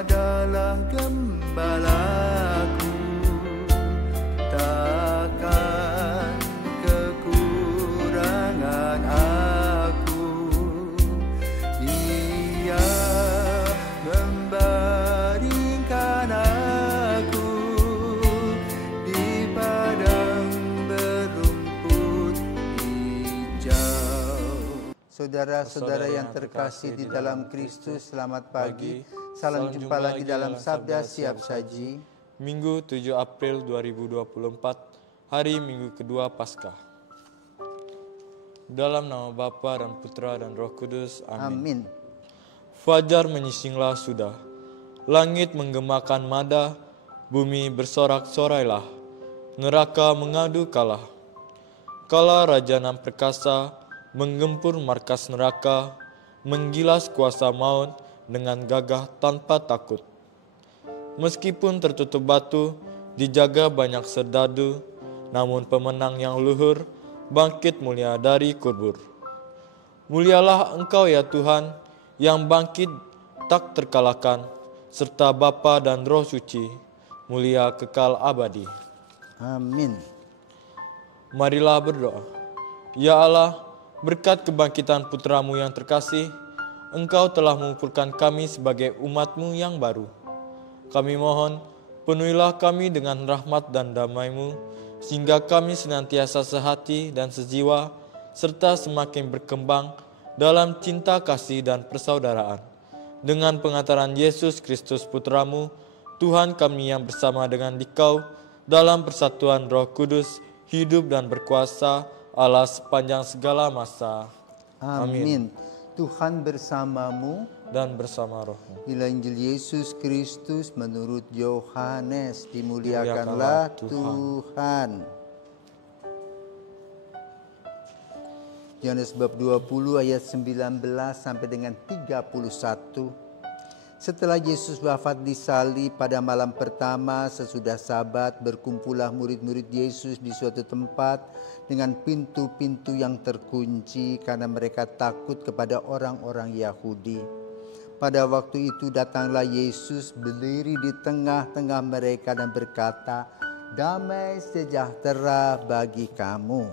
adalah gembalaku, takkan kekurangan aku. Ia membaringkan aku di padang berumput hijau. Saudara-saudara yang terkasih di dalam Kristus, selamat pagi. Salam jumpa lagi dalam Sabda Siap Saji. Minggu 7 April 2024, hari Minggu kedua Paskah. Dalam nama Bapa dan Putra dan Roh Kudus. Amin. Fajar menyisinglah sudah, langit menggemakan mada, bumi bersorak-sorailah, neraka mengadu kalah. Kala Raja Nam Perkasa menggempur markas neraka, menggilas kuasa maut dengan gagah tanpa takut. Meskipun tertutup batu, dijaga banyak serdadu, namun pemenang yang luhur bangkit mulia dari kubur. Mulialah Engkau ya Tuhan, yang bangkit tak terkalahkan, serta Bapa dan Roh Suci, mulia kekal abadi. Amin. Marilah berdoa. Ya Allah, berkat kebangkitan Putra-Mu yang terkasih, Engkau telah mengumpulkan kami sebagai umat-Mu yang baru. Kami mohon, penuhilah kami dengan rahmat dan damai-Mu, sehingga kami senantiasa sehati dan sejiwa, serta semakin berkembang dalam cinta kasih dan persaudaraan. Dengan pengantaran Yesus Kristus Putra-Mu, Tuhan kami yang bersama dengan Dikau, dalam persatuan Roh Kudus, hidup dan berkuasa Allah sepanjang segala masa. Amin. Tuhan bersamamu Dan bersama rohmu. Inilah Injil Yesus Kristus menurut Yohanes. Dimuliakanlah Tuhan. Yohanes bab 20 ayat 19 sampai dengan 31. Setelah Yesus wafat di salib pada malam pertama sesudah Sabat, berkumpullah murid-murid Yesus di suatu tempat dengan pintu-pintu yang terkunci karena mereka takut kepada orang-orang Yahudi. Pada waktu itu datanglah Yesus berdiri di tengah-tengah mereka dan berkata, "Damai sejahtera bagi kamu."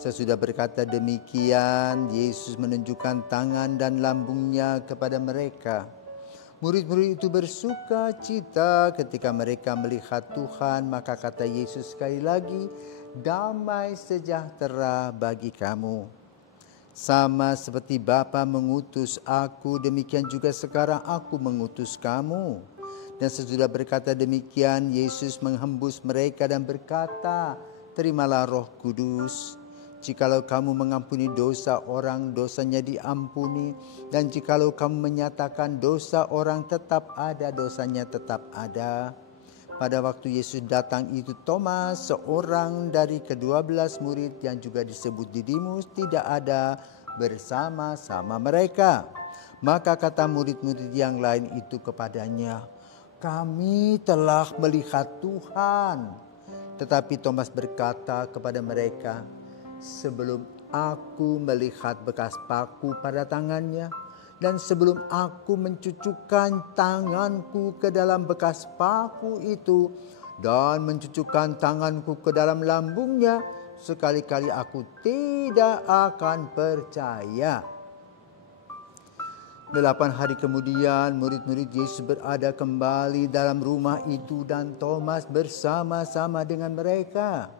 Sesudah berkata demikian, Yesus menunjukkan tangan dan lambungnya kepada mereka. Murid-murid itu bersuka cita ketika mereka melihat Tuhan. Maka kata Yesus sekali lagi, "Damai sejahtera bagi kamu. Sama seperti Bapa mengutus aku, demikian juga sekarang aku mengutus kamu." Dan sesudah berkata demikian, Yesus menghembus mereka dan berkata, "Terimalah Roh Kudus. Jikalau kamu mengampuni dosa orang, dosanya diampuni. Dan jikalau kamu menyatakan dosa orang, tetap ada, dosanya tetap ada." Pada waktu Yesus datang itu, Thomas, seorang dari ke-12 murid yang juga disebut Didimus, tidak ada bersama-sama mereka. Maka kata murid-murid yang lain itu kepadanya, "Kami telah melihat Tuhan." Tetapi Thomas berkata kepada mereka, "Sebelum aku melihat bekas paku pada tangannya, dan sebelum aku mencucukkan tanganku ke dalam bekas paku itu, dan mencucukkan tanganku ke dalam lambungnya, sekali-kali aku tidak akan percaya." 8 hari kemudian, murid-murid Yesus berada kembali dalam rumah itu dan Thomas bersama-sama dengan mereka.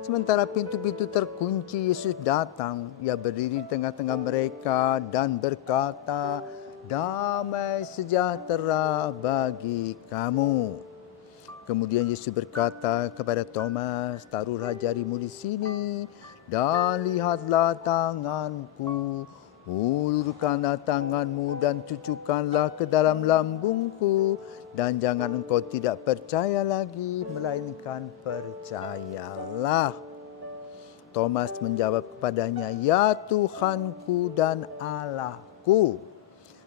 Sementara pintu-pintu terkunci, Yesus datang. Ia berdiri di tengah-tengah mereka dan berkata, "Damai sejahtera bagi kamu." Kemudian Yesus berkata kepada Thomas, "Taruhlah jarimu di sini dan lihatlah tanganku. Ulurkanlah tanganmu dan cucukkanlah ke dalam lambungku. Dan jangan engkau tidak percaya lagi, melainkan percayalah." Thomas menjawab kepadanya, "Ya Tuhanku dan Allahku."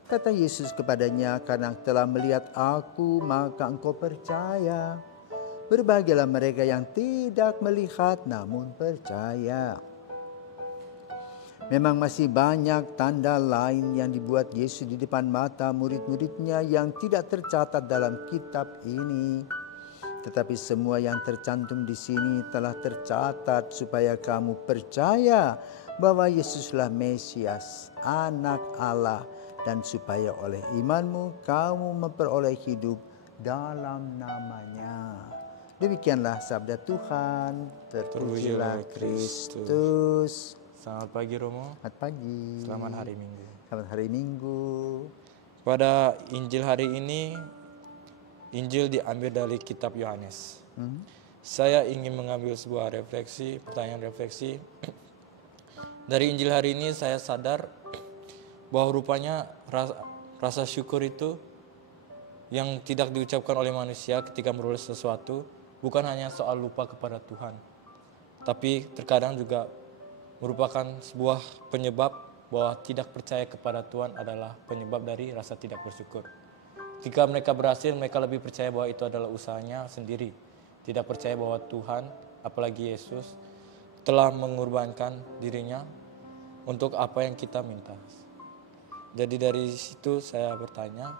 Kata Yesus kepadanya, "Karena telah melihat aku, maka engkau percaya. Berbahagialah mereka yang tidak melihat namun percaya." Memang masih banyak tanda lain yang dibuat Yesus di depan mata murid-muridnya yang tidak tercatat dalam kitab ini. Tetapi semua yang tercantum di sini telah tercatat supaya kamu percaya bahwa Yesuslah Mesias, Anak Allah, dan supaya oleh imanmu kamu memperoleh hidup dalam namanya. Demikianlah sabda Tuhan. Terpujilah Kristus. Selamat pagi Romo. Selamat pagi. Selamat hari Minggu. Selamat hari Minggu. Pada Injil hari ini, Injil diambil dari kitab Yohanes. Saya ingin mengambil sebuah pertanyaan refleksi. Dari Injil hari ini saya sadar bahwa rupanya rasa syukur itu yang tidak diucapkan oleh manusia ketika meroleh sesuatu bukan hanya soal lupa kepada Tuhan, tapi terkadang juga merupakan sebuah penyebab bahwa tidak percaya kepada Tuhan adalah penyebab dari rasa tidak bersyukur. Jika mereka berhasil, mereka lebih percaya bahwa itu adalah usahanya sendiri. Tidak percaya bahwa Tuhan, apalagi Yesus, telah mengorbankan dirinya untuk apa yang kita minta. Jadi dari situ saya bertanya,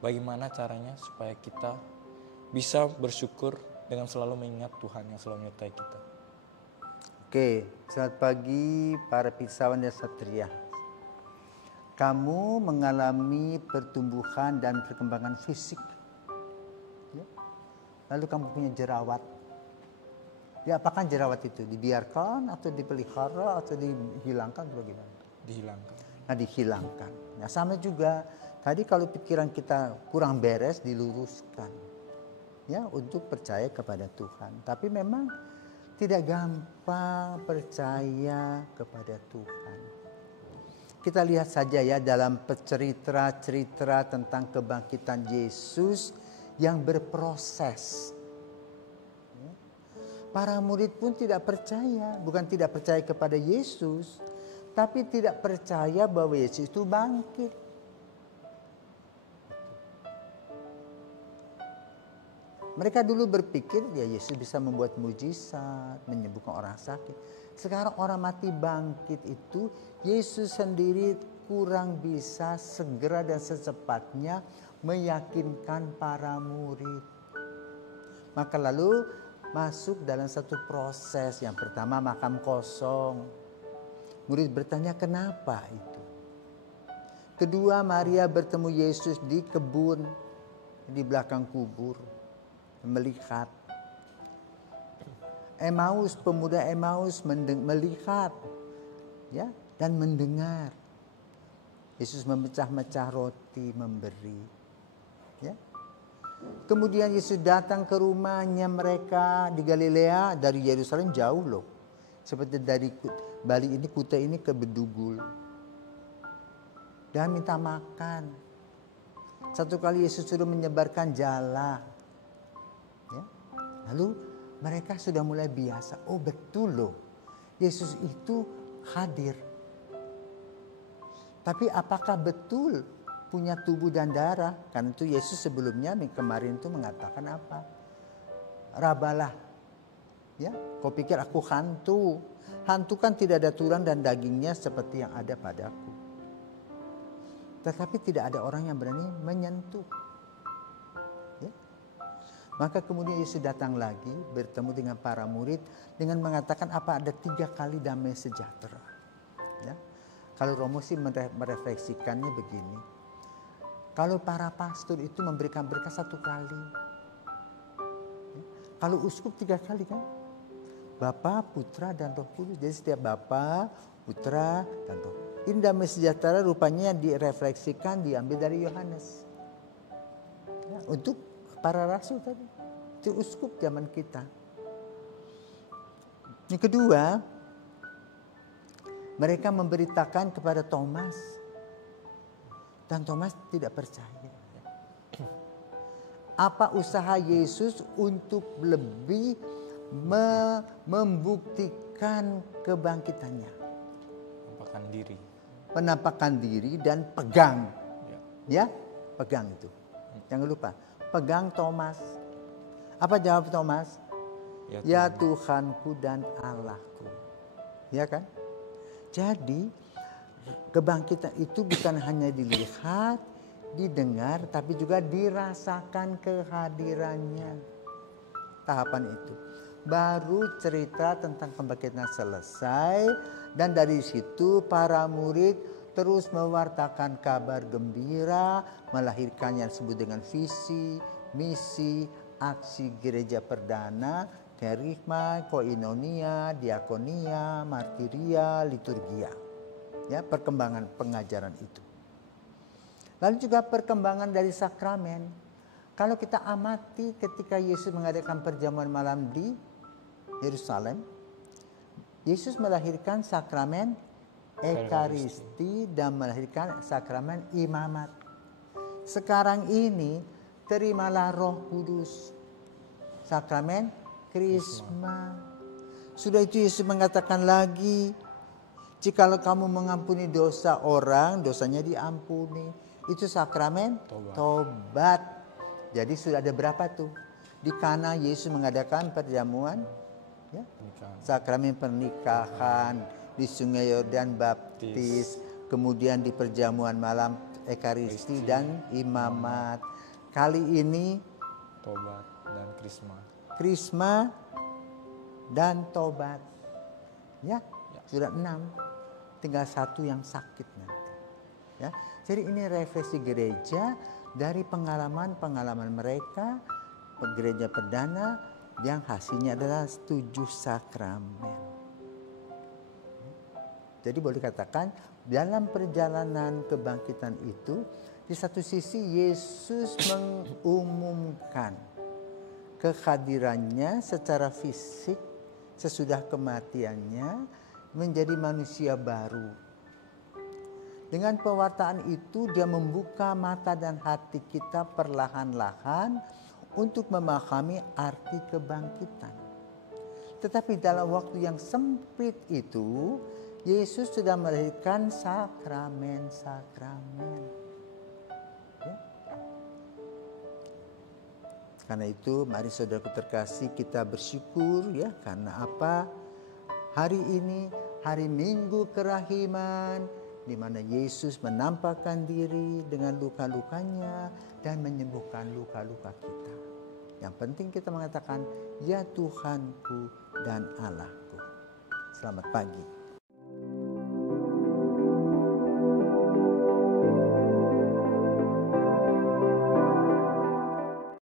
bagaimana caranya supaya kita bisa bersyukur dengan selalu mengingat Tuhan yang selalu menyertai kita. Oke, selamat pagi para pisawan dan satria. Kamu mengalami pertumbuhan dan perkembangan fisik. Ya. Lalu kamu punya jerawat. Diapakan jerawat itu? Dibiarkan atau dipelihara atau dihilangkan atau bagaimana? Dihilangkan. Nah, dihilangkan. Nah, sama juga tadi kalau pikiran kita kurang beres diluruskan. Ya, untuk percaya kepada Tuhan. Tapi memang tidak gampang percaya kepada Tuhan. Kita lihat saja ya dalam cerita tentang kebangkitan Yesus yang berproses. Para murid pun tidak percaya, bukan tidak percaya kepada Yesus, tapi tidak percaya bahwa Yesus itu bangkit. Mereka dulu berpikir ya Yesus bisa membuat mujizat, menyembuhkan orang sakit. Sekarang orang mati bangkit itu Yesus sendiri kurang bisa segera dan secepatnya meyakinkan para murid. Maka lalu masuk dalam satu proses. Yang pertama makam kosong. Murid bertanya kenapa itu. Kedua Maria bertemu Yesus di kebun di belakang kubur. Melihat pemuda Emmaus melihat ya dan mendengar Yesus memecah-mecah roti memberi ya. Kemudian Yesus datang ke rumahnya mereka di Galilea, dari Yerusalem jauh loh, seperti dari Bali ini, Kuta ini ke Bedugul, dan minta makan. Satu kali Yesus sudah menyebarkan jala. Ya. Lalu mereka sudah mulai biasa. Oh betul loh, Yesus itu hadir. Tapi apakah betul punya tubuh dan darah? Karena itu Yesus sebelumnya kemarin itu mengatakan apa? Rabalah. Ya, kau pikir aku hantu? Hantu kan tidak ada tulang dan dagingnya seperti yang ada padaku. Tetapi tidak ada orang yang berani menyentuh. Maka kemudian Yesus datang lagi bertemu dengan para murid dengan mengatakan apa ada 3 kali damai sejahtera. Ya. Kalau Romo sih merefleksikannya begini. Kalau para pastor itu memberikan berkat 1 kali. Ya. Kalau uskup 3 kali kan. Bapa, Putra, dan Roh Kudus. Jadi setiap Bapa, Putra, dan Roh. Ini damai sejahtera rupanya direfleksikan diambil dari Yohanes. Ya, untuk para rasul tadi, itu uskup zaman kita. Yang kedua, mereka memberitakan kepada Thomas, dan Thomas tidak percaya. Apa usaha Yesus untuk lebih membuktikan kebangkitannya? Penampakan diri dan pegang, ya pegang itu. Jangan lupa. Pegang Thomas. Apa jawab Thomas? Ya Tuhanku dan Allahku. Ya kan? Jadi kebangkitan itu bukan hanya dilihat, didengar, tapi juga dirasakan kehadirannya. Tahapan itu. Baru cerita tentang kebangkitan selesai, dan dari situ para murid terus mewartakan kabar gembira, melahirkan yang disebut dengan visi, misi, aksi gereja perdana, kerigma, koinonia, diakonia, martiria, liturgia. Ya, perkembangan pengajaran itu. Lalu juga perkembangan dari sakramen. Kalau kita amati ketika Yesus mengadakan perjamuan malam di Yerusalem, Yesus melahirkan sakramen Ekaristi dan melahirkan sakramen imamat. Sekarang ini terimalah Roh Kudus, sakramen Krisma. Sudah itu Yesus mengatakan lagi, jikalau kamu mengampuni dosa orang, dosanya diampuni. Itu sakramen tobat. Jadi sudah ada berapa tuh? Di Kana Yesus mengadakan perjamuan, ya? Sakramen pernikahan. Di Sungai Yordan baptis, kemudian di perjamuan malam Ekaristi dan imamat. Kali ini tobat dan krisma. Krisma dan tobat. Ya, sudah 6. Tinggal 1 yang sakit nanti. Ya. Jadi ini refleksi gereja dari pengalaman-pengalaman mereka, gereja perdana yang hasilnya adalah 7 sakramen. Jadi boleh dikatakan dalam perjalanan kebangkitan itu, di satu sisi Yesus mengumumkan kehadirannya secara fisik sesudah kematiannya menjadi manusia baru. Dengan pewartaan itu dia membuka mata dan hati kita perlahan-lahan untuk memahami arti kebangkitan. Tetapi dalam waktu yang sempit itu, Yesus sudah melahirkan sakramen-sakramen. Ya. Karena itu mari saudaraku terkasih kita bersyukur ya, karena apa? Hari ini hari Minggu Kerahiman, di mana Yesus menampakkan diri dengan luka-lukanya dan menyembuhkan luka-luka kita. Yang penting kita mengatakan, ya Tuhanku dan Allahku. Selamat pagi.